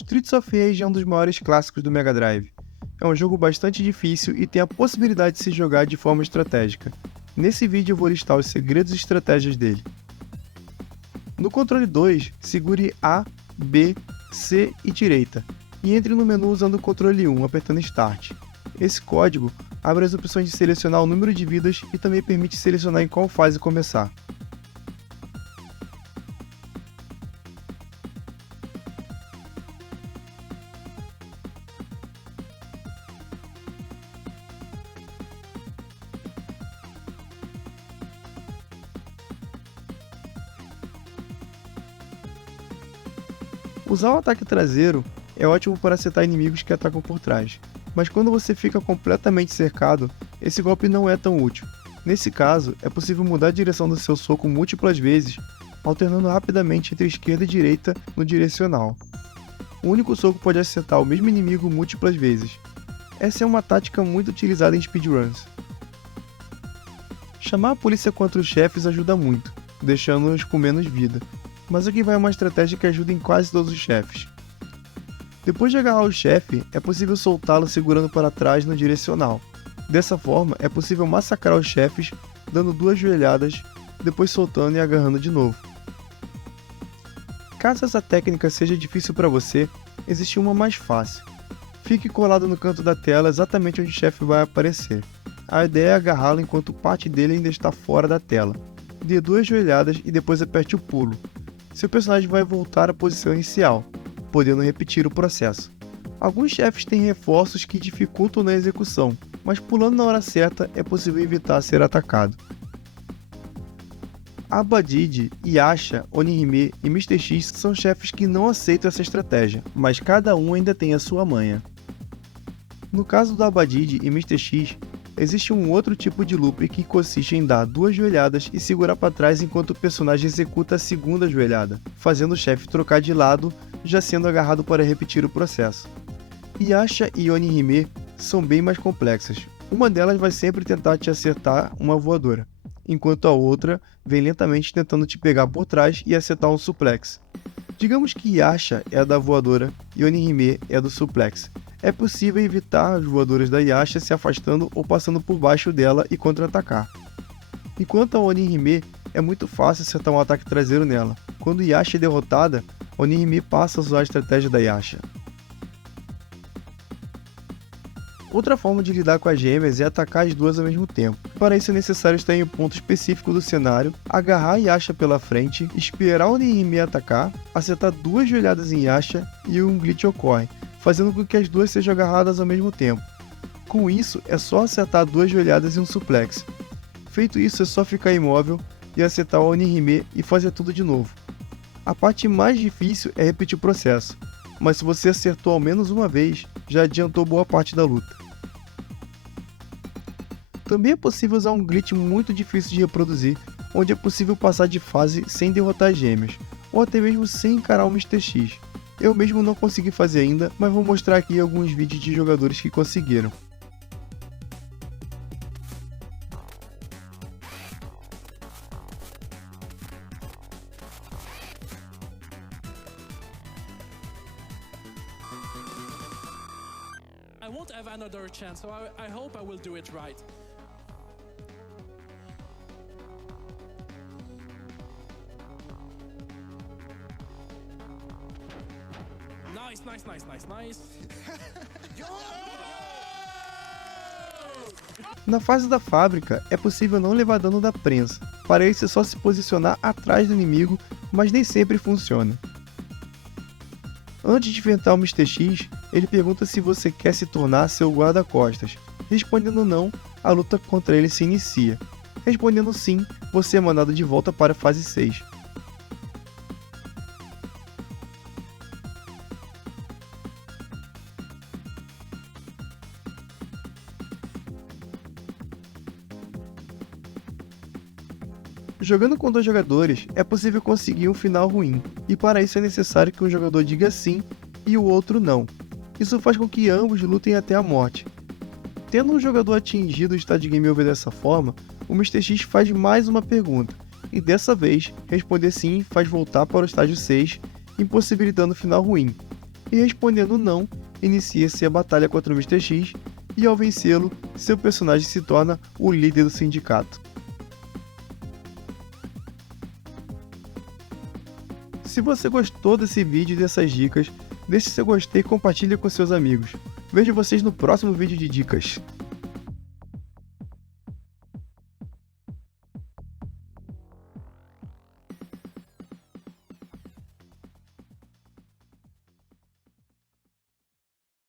Streets of Rage é um dos maiores clássicos do Mega Drive. É um jogo bastante difícil e tem a possibilidade de se jogar de forma estratégica. Nesse vídeo eu vou listar os segredos e estratégias dele. No controle 2, segure A, B, C e direita, e entre no menu usando o controle 1, apertando Start. Esse código abre as opções de selecionar o número de vidas e também permite selecionar em qual fase começar. Usar o ataque traseiro é ótimo para acertar inimigos que atacam por trás, mas quando você fica completamente cercado, esse golpe não é tão útil. Nesse caso, é possível mudar a direção do seu soco múltiplas vezes, alternando rapidamente entre esquerda e direita no direcional. O único soco pode acertar o mesmo inimigo múltiplas vezes. Essa é uma tática muito utilizada em speedruns. Chamar a polícia contra os chefes ajuda muito, deixando-os com menos vida, mas aqui vai uma estratégia que ajuda em quase todos os chefes. Depois de agarrar o chefe, é possível soltá-lo segurando para trás no direcional. Dessa forma, é possível massacrar os chefes dando 2 joelhadas, depois soltando e agarrando de novo. Caso essa técnica seja difícil para você, existe uma mais fácil. Fique colado no canto da tela exatamente onde o chefe vai aparecer. A ideia é agarrá-lo enquanto parte dele ainda está fora da tela. Dê 2 joelhadas e depois aperte o pulo. Seu personagem vai voltar à posição inicial, podendo repetir o processo. Alguns chefes têm reforços que dificultam na execução, mas pulando na hora certa é possível evitar ser atacado. Abadid, Yasha, Onihime e Mr. X são chefes que não aceitam essa estratégia, mas cada um ainda tem a sua manha. No caso do Abadid e Mr. X, existe um outro tipo de loop que consiste em dar 2 joelhadas e segurar para trás enquanto o personagem executa a segunda joelhada, fazendo o chefe trocar de lado, já sendo agarrado para repetir o processo. Yasha e Onihime são bem mais complexas. Uma delas vai sempre tentar te acertar uma voadora, enquanto a outra vem lentamente tentando te pegar por trás e acertar um suplex. Digamos que Yasha é a da voadora e Onihime é a do suplex. É possível evitar as voadoras da Yasha se afastando ou passando por baixo dela e contra-atacar. Enquanto a Onihime, é muito fácil acertar um ataque traseiro nela. Quando Yasha é derrotada, Onihime passa a usar a estratégia da Yasha. Outra forma de lidar com as gêmeas é atacar as duas ao mesmo tempo. Para isso é necessário estar em um ponto específico do cenário, agarrar a Yasha pela frente, esperar a Onihime atacar, acertar 2 joelhadas em Yasha e um glitch ocorre, fazendo com que as duas sejam agarradas ao mesmo tempo. Com isso, é só acertar 2 joelhadas e um suplex. Feito isso, é só ficar imóvel e acertar o Onihime e fazer tudo de novo. A parte mais difícil é repetir o processo, mas se você acertou ao menos uma vez, já adiantou boa parte da luta. Também é possível usar um glitch muito difícil de reproduzir, onde é possível passar de fase sem derrotar as gêmeas, ou até mesmo sem encarar o Mr. X. Eu mesmo não consegui fazer ainda, mas vou mostrar aqui alguns vídeos de jogadores que conseguiram. I won't have another chance, so I hope I will do it right. Nice. Na fase da fábrica, é possível não levar dano da prensa. Para isso é só se posicionar atrás do inimigo, mas nem sempre funciona. Antes de enfrentar o Mr. X, ele pergunta se você quer se tornar seu guarda-costas. Respondendo não, a luta contra ele se inicia. Respondendo sim, você é mandado de volta para a fase 6. Jogando com 2 jogadores, é possível conseguir um final ruim, e para isso é necessário que um jogador diga sim e o outro não. Isso faz com que ambos lutem até a morte. Tendo um jogador atingido o estado de game over dessa forma, o Mr. X faz mais uma pergunta, e dessa vez, responder sim faz voltar para o estágio 6, impossibilitando o final ruim. e respondendo não, inicia-se a batalha contra o Mr. X, e ao vencê-lo, seu personagem se torna o líder do sindicato. Se você gostou desse vídeo e dessas dicas, deixe seu gostei e compartilhe com seus amigos. Vejo vocês no próximo vídeo de dicas.